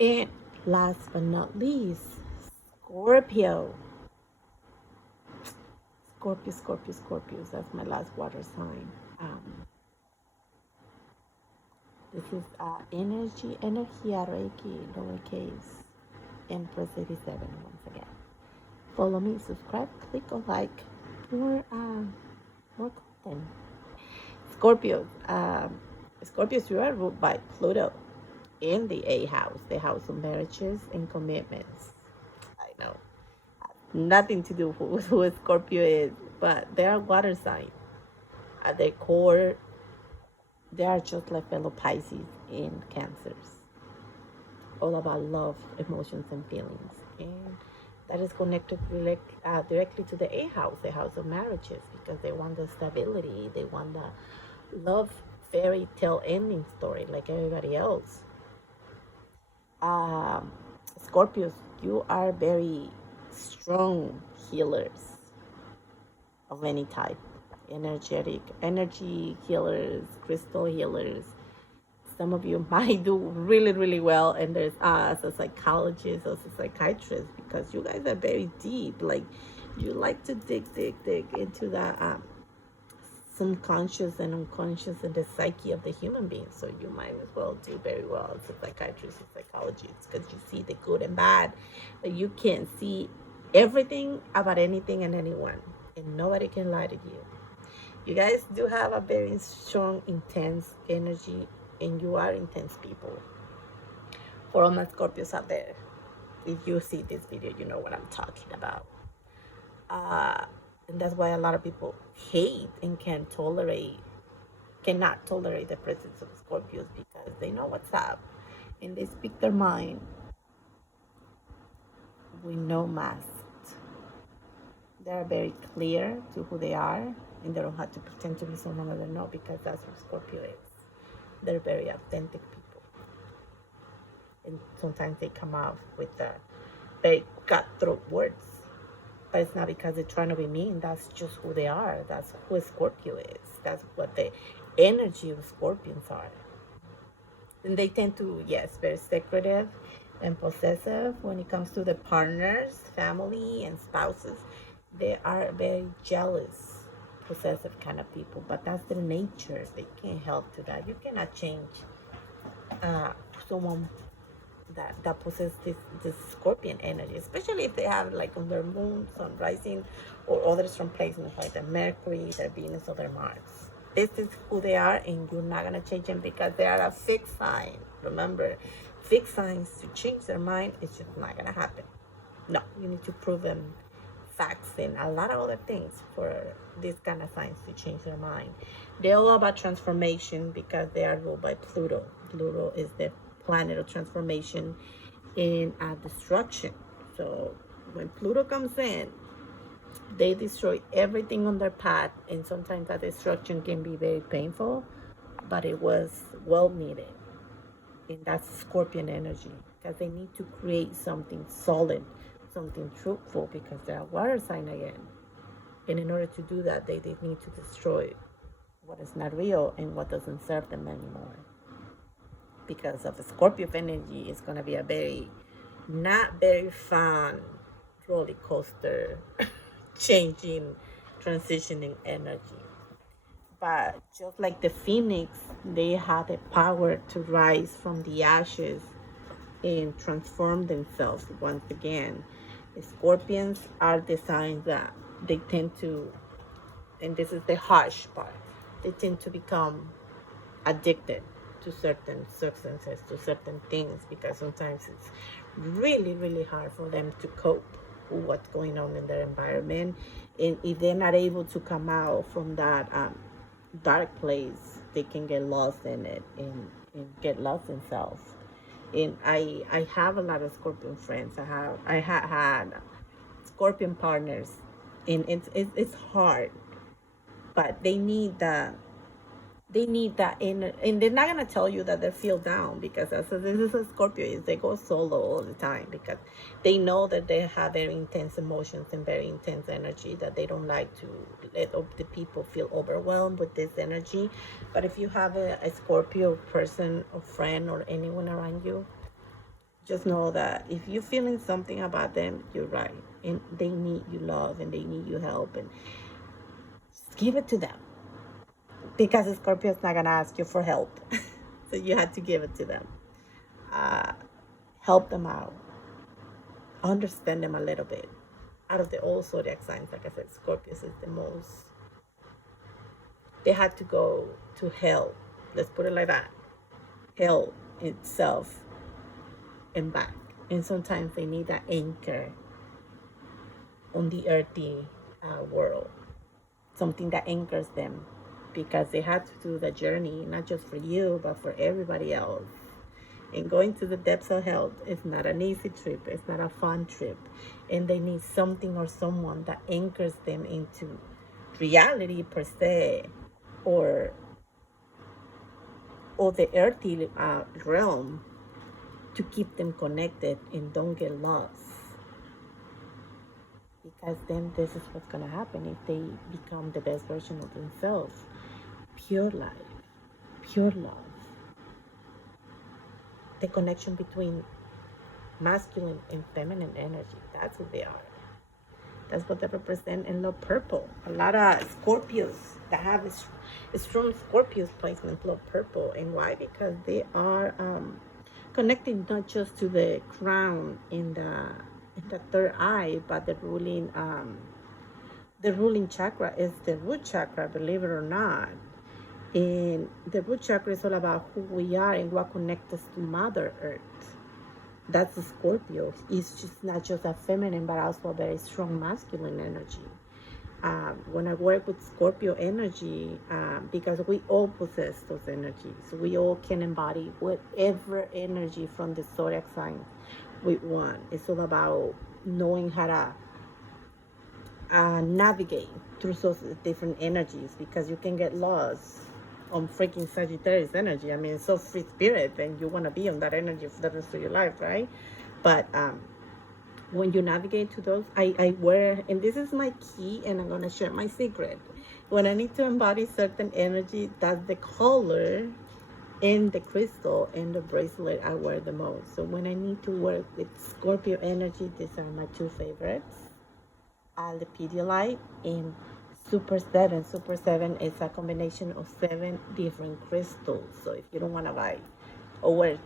And last but not least, Scorpio. Scorpios. That's my last water sign. This is energia reiki, lowercase, Empress 87 once again. Follow me, subscribe, click on like for more content. Scorpios. Scorpios, you are ruled by Pluto in the A house, the house of marriages and commitments. I know. Nothing to do with who a Scorpio is, but they are water sign. At their core, they are just like fellow Pisces and Cancers. All about love, emotions, and feelings. And that is connected directly to the A house, the house of marriages, because they want the stability, they want the love fairy tale ending story like everybody else. Um, Scorpios, you are very strong healers of any type, energy healers, crystal healers. Some of you might do really, really well, and there's us as psychologists, as a psychiatrist, because you guys are very deep. Like, you like to dig into the subconscious and unconscious and the psyche of the human being. So you might as well do very well as a psychiatrist or psychologist, because you see the good and bad, but you can't see everything about anything and anyone, and nobody can lie to you. You guys do have a very strong, intense energy, and you are intense people. For all my Scorpios out there, if you see this video, you know what I'm talking about. And that's why a lot of people hate and cannot tolerate the presence of Scorpios, because they know what's up and they speak their mind with no mask. They're very clear to who they are, and they don't have to pretend to be someone that they know, because that's what Scorpio is. They're very authentic people, and sometimes they come out with very cutthroat words, but it's not because they're trying to be mean. That's just who they are. That's who a Scorpio is. That's what the energy of Scorpions are. And they tend to, yes, very secretive and possessive when it comes to the partners, family, and spouses. They are very jealous, possessive kind of people, but that's their nature. They can't help to that. You cannot change someone that possesses this Scorpion energy, especially if they have like on their moon, sun rising, or others from placements like their Mercury, their Venus, or their Mars. This is who they are, and you're not gonna change them because they are a fixed sign. Remember, fixed signs, to change their mind, it's just not gonna happen. No, you need to prove them facts and a lot of other things for these kind of signs to change their mind. They're all about transformation because they are ruled by Pluto. Pluto is the planet of transformation and destruction. So when Pluto comes in, they destroy everything on their path, and sometimes that destruction can be very painful, but it was well needed. And that's Scorpion energy, because they need to create something solid, something truthful, because they're a water sign again. And in order to do that, they need to destroy what is not real and what doesn't serve them anymore. Because of the Scorpio energy, it's going to be a very, not very fun roller coaster, changing, transitioning energy. But just like the phoenix, they have the power to rise from the ashes and transform themselves once again. The Scorpions are the signs that they tend to, and this is the harsh part, they tend to become addicted to certain substances, to certain things, because sometimes it's really, really hard for them to cope with what's going on in their environment. And if they're not able to come out from that dark place, they can get lost in it and get lost themselves. And I have a lot of Scorpion friends. I had Scorpion partners, and it's hard, but they need that inner, and they're not gonna tell you that they feel down, because that's this is a Scorpio is they go solo all the time, because they know that they have very intense emotions and very intense energy, that they don't like to let the people feel overwhelmed with this energy. But if you have a Scorpio person or friend or anyone around you, Just know that if you're feeling something about them, you're right. And they need your love and they need your help. And just give it to them. Because the Scorpio is not going to ask you for help. So you have to give it to them. Uh, Help them out. Understand them a little bit. Out of the all zodiac signs, like I said, Scorpius is the most. They had to go to hell. Let's put it like that. Hell itself and back. And sometimes they need that anchor on the earthy world, something that anchors them, because they had to do the journey, not just for you, but for everybody else. And going to the depths of hell is not an easy trip, it's not a fun trip. And they need something or someone that anchors them into reality per se, or the earthly realm, to keep them connected and don't get lost. Because then this is what's going to happen if they become the best version of themselves. Pure life, pure love. The connection between masculine and feminine energy. That's who they are. That's what they represent in love purple. A lot of Scorpios that have a strong Scorpios placement love purple. And why? Because they are connecting not just to the crown in the third eye, but the ruling chakra is the root chakra, believe it or not. And the root chakra is all about who we are and what connects us to Mother Earth. That's the Scorpio. It's just not just a feminine, but also a very strong masculine energy. When I work with Scorpio energy, because we all possess those energies, we all can embody whatever energy from the zodiac sign we want. It's all about knowing how to navigate through those different energies, because you can get lost on freaking Sagittarius energy. I mean, it's so free spirit, and you want to be on that energy for the rest of your life, right? But when you navigate to those, I wear, and this is my key, and I'm going to share my secret. When I need to embody certain energy, that's the color and the crystal and the bracelet I wear the most. So when I need to work with Scorpio energy, these are my two favorites. Lepidolite and Super 7. Super 7 is a combination of 7 different crystals. So if you don't want to buy or wear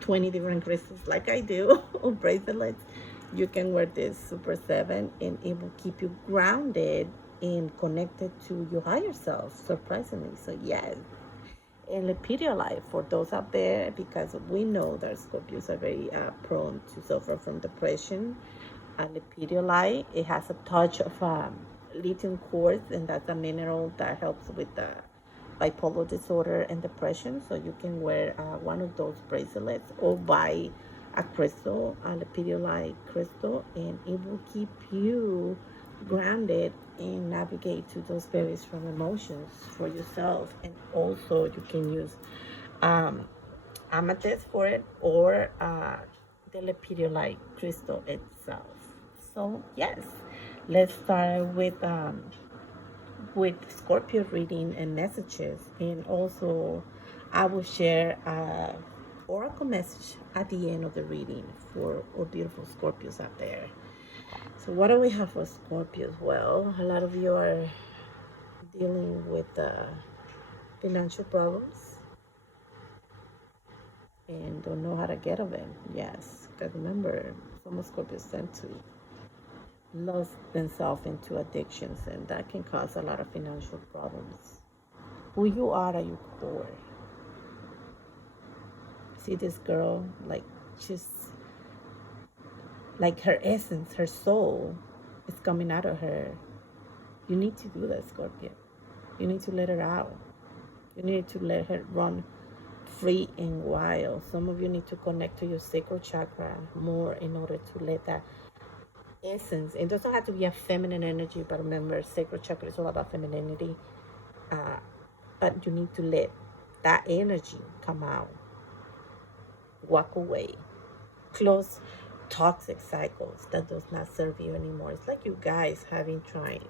20 different crystals like I do, or bracelets, you can wear this Super 7 and it will keep you grounded and connected to your higher self, surprisingly. So yes. And Lepidolite for those out there, because we know that Scorpios are very prone to suffer from depression. Lepidolite, it has a touch of lithium quartz, and that's a mineral that helps with the bipolar disorder and depression. So you can wear one of those bracelets or buy a crystal, a Lepidolite crystal, and it will keep you grounded and navigate to those very strong emotions for yourself. And also you can use amethyst for it, or the Lepidolite crystal itself. So yes, let's start with Scorpio reading and messages, and also I will share oracle message at the end of the reading for our beautiful Scorpios out there. So what do we have for Scorpios? Well, a lot of you are dealing with financial problems and don't know how to get of it. Yes, because remember, some Scorpios tend to lose themselves into addictions, and that can cause a lot of financial problems. Who you are at your core. See this girl, like, just like her essence, her soul is coming out of her. You need to do that, Scorpio. You need to let her out. You need to let her run free and wild. Some of you need to connect to your sacral chakra more in order to let that essence. It doesn't have to be a feminine energy, but remember, sacral chakra is all about femininity. But you need to let that energy come out. Walk away. Close toxic cycles that does not serve you anymore. It's like you guys having tried.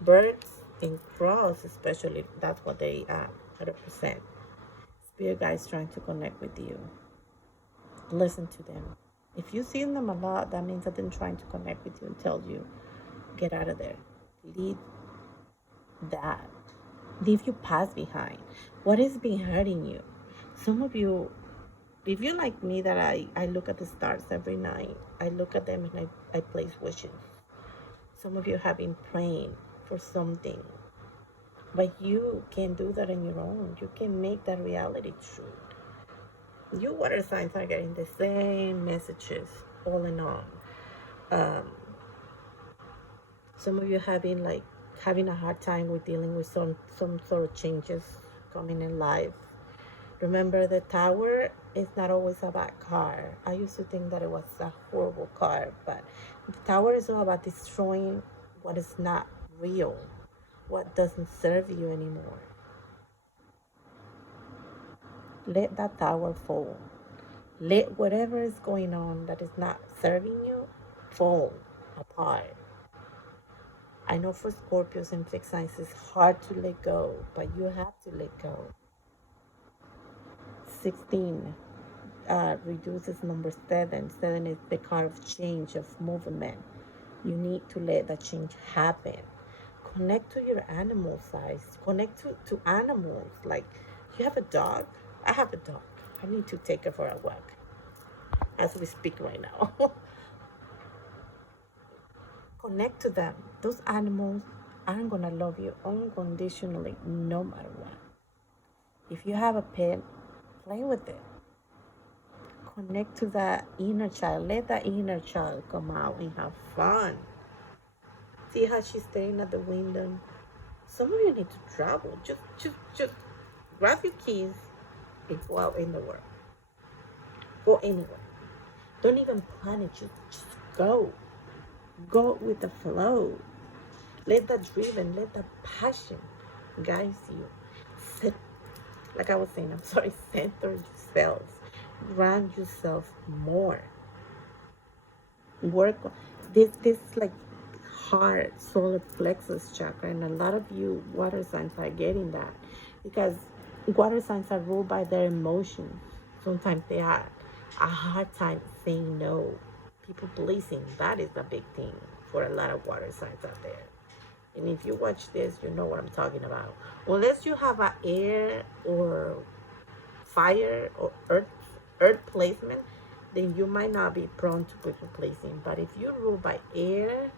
Birds and crows, especially, that's what they represent. Spirit guides trying to connect with you. Listen to them. If you see them a lot, that means that they're trying to connect with you and tell you, get out of there. Leave that. Leave your past behind. What has been hurting you? Some of you, if you're like me, that I look at the stars every night, I look at them and I place wishes. Some of you have been praying for something, but you can do that on your own. You can make that reality true. You water signs are getting the same messages all in all. Um, some of you having a hard time with dealing with some sort of changes coming in life. Remember, the tower is not always a bad car. I used to think that it was a horrible car, but the tower is all about destroying what is not real, what doesn't serve you anymore. Let that tower fall. Let whatever is going on that is not serving you fall apart. I know for Scorpios and fixed signs it's hard to let go, but you have to let go. 16 reduces number 7. 7 is the card of change, of movement. You need to let that change happen. Connect to your animal size. Connect to animals. Like, you have a dog? I have a dog. I need to take her for a walk as we speak right now. Connect to them. Those animals aren't gonna love you unconditionally no matter what. If you have a pet, play with it. Connect to that inner child. Let that inner child come out and have fun. See how she's staring at the window? Some of you need to travel. Just grab your keys and go out in the world. Go anywhere. Don't even plan it. Just go. Go with the flow. Let that driven, let that passion guide you. Set, like I was saying, I'm sorry, center yourselves. Ground yourself more. Work on this like heart, solar plexus chakra, and a lot of you water signs are getting that because water signs are ruled by their emotions. Sometimes they have a hard time saying no. People pleasing, that is a big thing for a lot of water signs out there. And if you watch this, you know what I'm talking about. Unless you have a air or fire or earth placement, then you might not be prone to people pleasing. But if you rule by air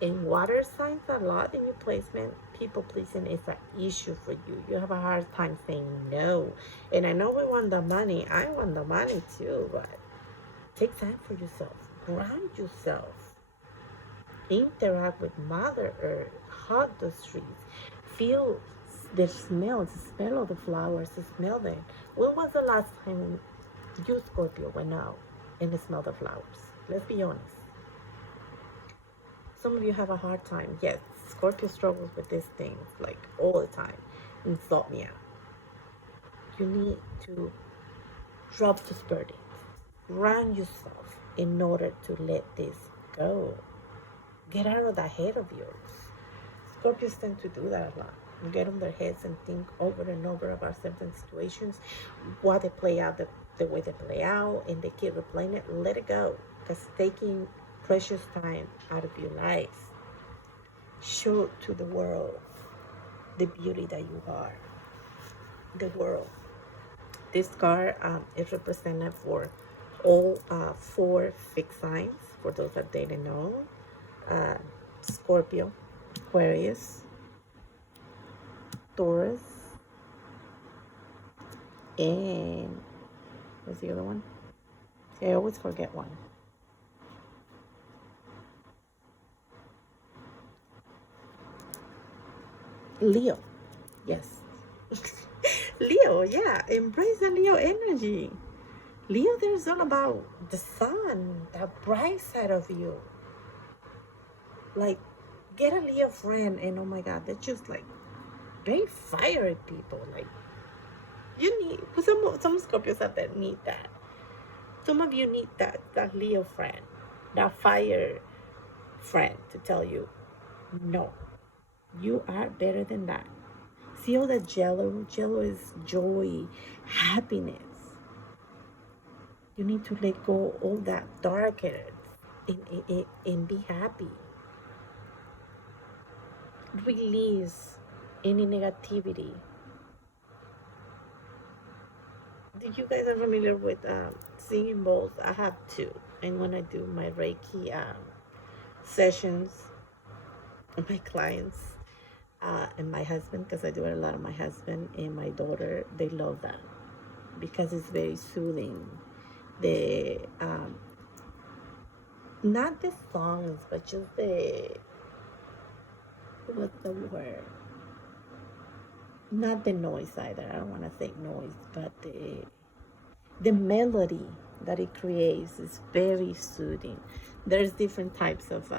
and water signs a lot in your placement, people pleasing is an issue for you. You have a hard time saying no. And I know we want the money. I want the money too, but take time for yourself. Ground yourself. Interact with Mother Earth. Hug the streets. Feel the smell of the flowers, smell them. When was the last time you, Scorpio, went out and smelled the flowers? Let's be honest. Some of you have a hard time. Yes, Scorpio struggles with these things like all the time. Insomnia. You need to drop the burden. Ground yourself in order to let this go. Get out of that head of yours. Scorpios tend to do that a lot. Get on their heads and think over and over about certain situations, why they play out the way they play out, and they keep replaying it. Let it go. That's taking precious time out of your life. Show to the world the beauty that you are. The world. This card is represented for all 4 fixed signs, for those that didn't know. Scorpio, Aquarius, Taurus, and what's the other one? See, I always forget one. Leo, yes. Leo, yeah, embrace the Leo energy. Leo, there's all about the sun, the bright side of you. Like, get a Leo friend, and oh my God, they're just like very fiery people. Like, you need some Scorpios out there need that. Some of you need that Leo friend, that fire friend to tell you, no, you are better than that. See all that jello? Jello is joy, happiness. You need to let go all that darkness and be happy. Release any negativity. Do you guys are familiar with singing bowls? I have two. And when I do my Reiki sessions with my clients and my husband, because I do it a lot of my husband and my daughter, they love that because it's very soothing. The not the songs, but just the what's the word? Not the noise either. I don't want to say noise, but the melody that it creates is very soothing. There's different types of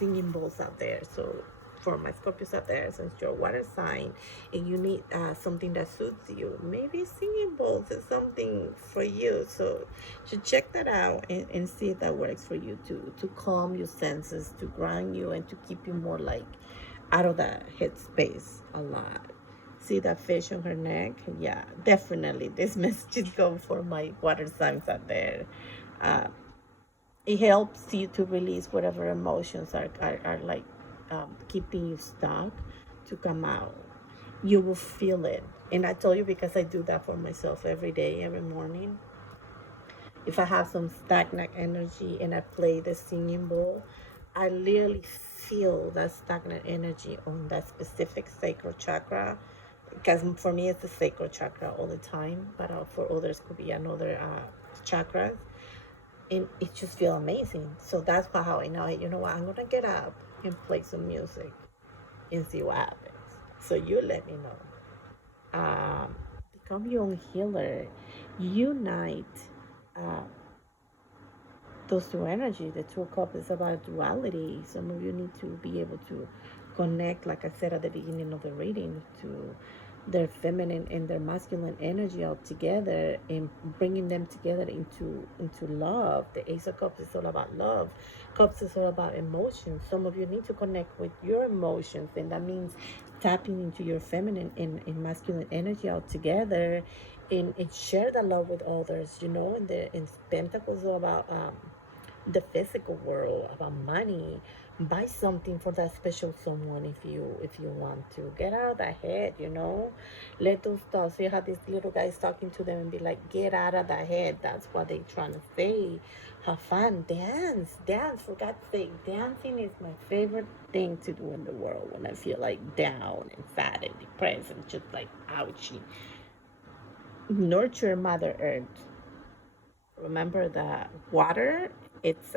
singing bowls out there. So for my Scorpios out there, since you're a water sign and you need something that suits you, maybe singing bowls is something for you. So check that out and see if that works for you to calm your senses, to ground you, and to keep you more like out of that headspace a lot. See that fish on her neck? Yeah, definitely. This message is going for my water signs out there. Uh, it helps you to release whatever emotions are like keeping you stuck to come out. You will feel it. And I told you because I do that for myself every day, every morning. If I have some stagnant energy and I play the singing bowl, I literally feel that stagnant energy on that specific sacral chakra. Because for me, it's the sacral chakra all the time, but for others, could be another chakras. And it just feels amazing. So that's how I know, you know what, I'm going to get up and play some music and see what happens. So you let me know. Become your own healer. Unite uh, those two energies. The two cup is about duality. Some of you need to be able to connect, like I said at the beginning of the reading, to their feminine and their masculine energy all together and bringing them together into love. The Ace of Cups is all about love. Cups is all about emotions. Some of you need to connect with your emotions, and that means tapping into your feminine and masculine energy all together and share that love with others. You know, and the in Pentacles is all about the physical world, about money. Buy something for that special someone if you want to. Get out of that head, you know. Let those thoughts. You have these little guys talking to them and be like, get out of that head. That's what they trying to say. Have fun. Dance, for God's sake. Dancing is my favorite thing to do in the world when I feel like down and sad and depressed and just like ouchy. Nurture Mother Earth. Remember that water, it's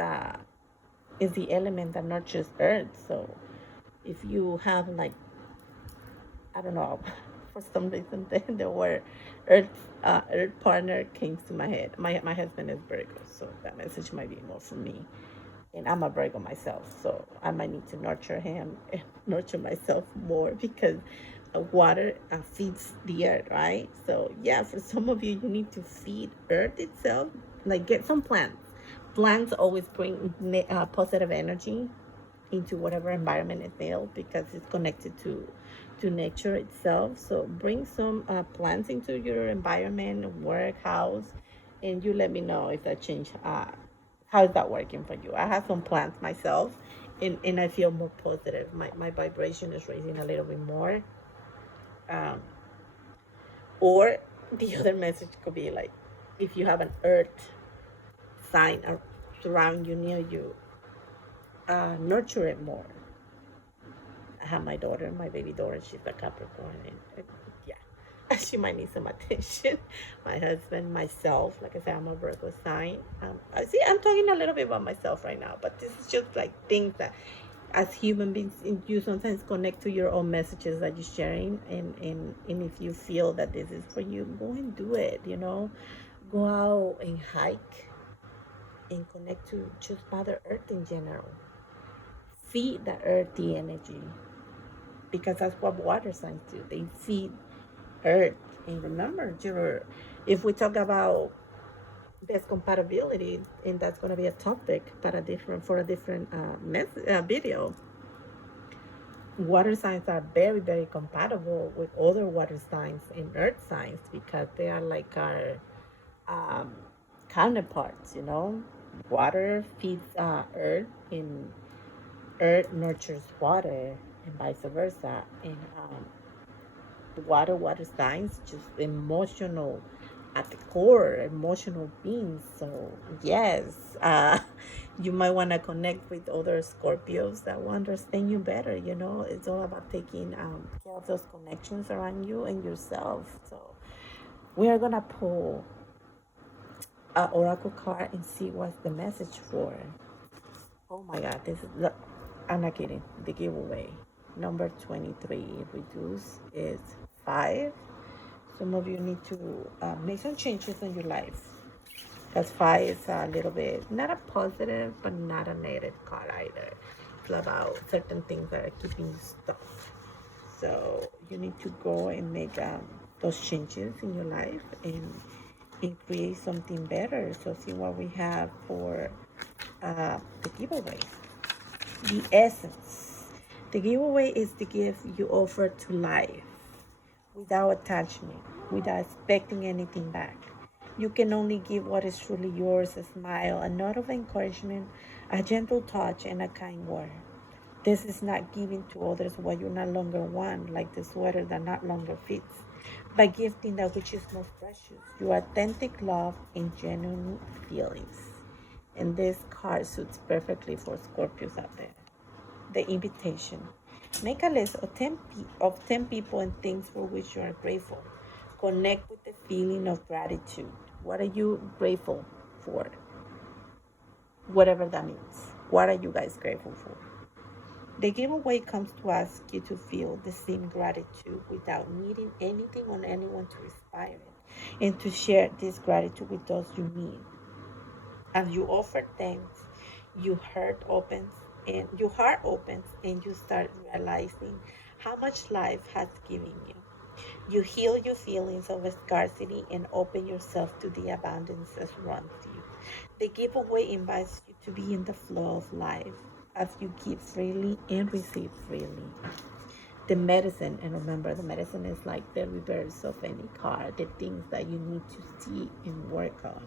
is the element that nurtures earth. So if you have like, I don't know, for some reason the word earth partner came to my head. My husband is Virgo, so that message might be more for me. And I'm a Virgo myself, so I might need to nurture him and nurture myself more because water feeds the earth, right? So yeah, for some of you, you need to feed earth itself. Like get some plants. Plants always bring positive energy into whatever environment it's in because it's connected to nature itself. So bring some plants into your environment, work, house, and you let me know if that change. How is that working for you? I have some plants myself, and I feel more positive. My vibration is raising a little bit more. Um, or the other message could be like, if you have an earth sign around you, near you, nurture it more. I have my daughter, my baby daughter, she's a Capricorn, and yeah, she might need some attention. My husband, myself, like I said, I'm a Virgo sign. I see, I'm talking a little bit about myself right now, but this is just like things that, as human beings, you sometimes connect to your own messages that you're sharing, and if you feel that this is for you, go and do it. You know, go out and hike and connect to just Mother Earth in general. Feed the earthy energy because that's what water signs do. They feed earth. And remember, if we talk about best compatibility, and that's going to be a topic, but for a different video. Water signs are very, very compatible with other water signs and earth signs because they are like our um, counterparts, you know. Water feeds earth, and earth nurtures water, and vice versa. And water signs just emotional at the core, emotional beings. So yes, you might want to connect with other Scorpios that will understand you better. You know, it's all about taking care of those connections around you and yourself. So we are gonna pull a oracle card and see what's the message for. Oh my God, this is the, I'm not kidding. The giveaway number 23 reduce is 5. Some of you need to make some changes in your life, because 5 is a little bit not a positive but not a negative card either. It's about certain things that are keeping you stuck. So you need to go and make those changes in your life and create something better. So see what we have for the giveaway. The essence. The giveaway is the gift you offer to life without attachment, without expecting anything back. You can only give what is truly yours: a smile, a note of encouragement, a gentle touch, and a kind word. This is not giving to others what you no longer want, like the sweater that no longer fits, but gifting that which is most precious, your authentic love and genuine feelings. And this card suits perfectly for Scorpios out there. The invitation. Make a list of 10 people and things for which you are grateful. Connect with the feeling of gratitude. What are you grateful for? Whatever that means. What are you guys grateful for? The giveaway comes to ask you to feel the same gratitude without needing anything or anyone to inspire it, and to share this gratitude with those you meet. As you offer thanks, your heart opens and you start realizing how much life has given you. You heal your feelings of scarcity and open yourself to the abundance that surrounds you. The giveaway invites you to be in the flow of life as you give freely and receive freely. The medicine, and remember, the medicine is like the reverse of any card, the things that you need to see and work on.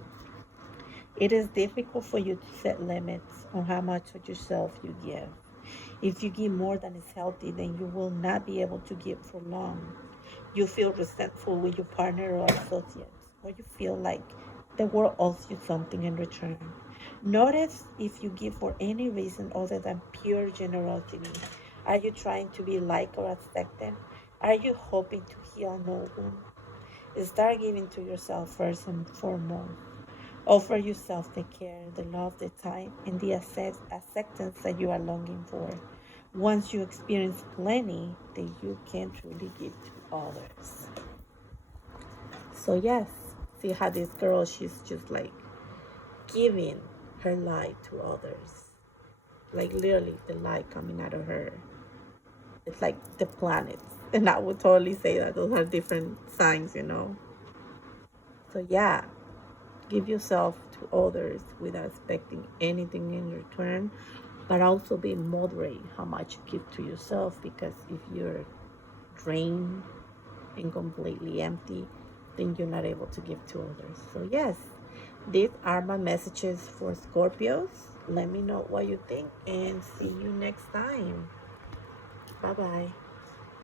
It is difficult for you to set limits on how much of yourself you give. If you give more than is healthy, then you will not be able to give for long. You feel resentful with your partner or associates, or you feel like the world owes you something in return. Notice if you give for any reason other than pure generosity. Are you trying to be liked or accepted? Are you hoping to heal no one? Start giving to yourself first and foremost. Offer yourself the care, the love, the time, and the acceptance that you are longing for. Once you experience plenty, then you can truly give to others. So yes, see how this girl, she's just like giving her light to others. Like literally the light coming out of her. It's like the planets. And I would totally say that those are different signs, you know. So yeah, give yourself to others without expecting anything in return, but also be moderate how much you give to yourself, because if you're drained and completely empty, then you're not able to give to others. So yes, these are my messages for Scorpios. Let me know what you think and see you next time. Bye bye.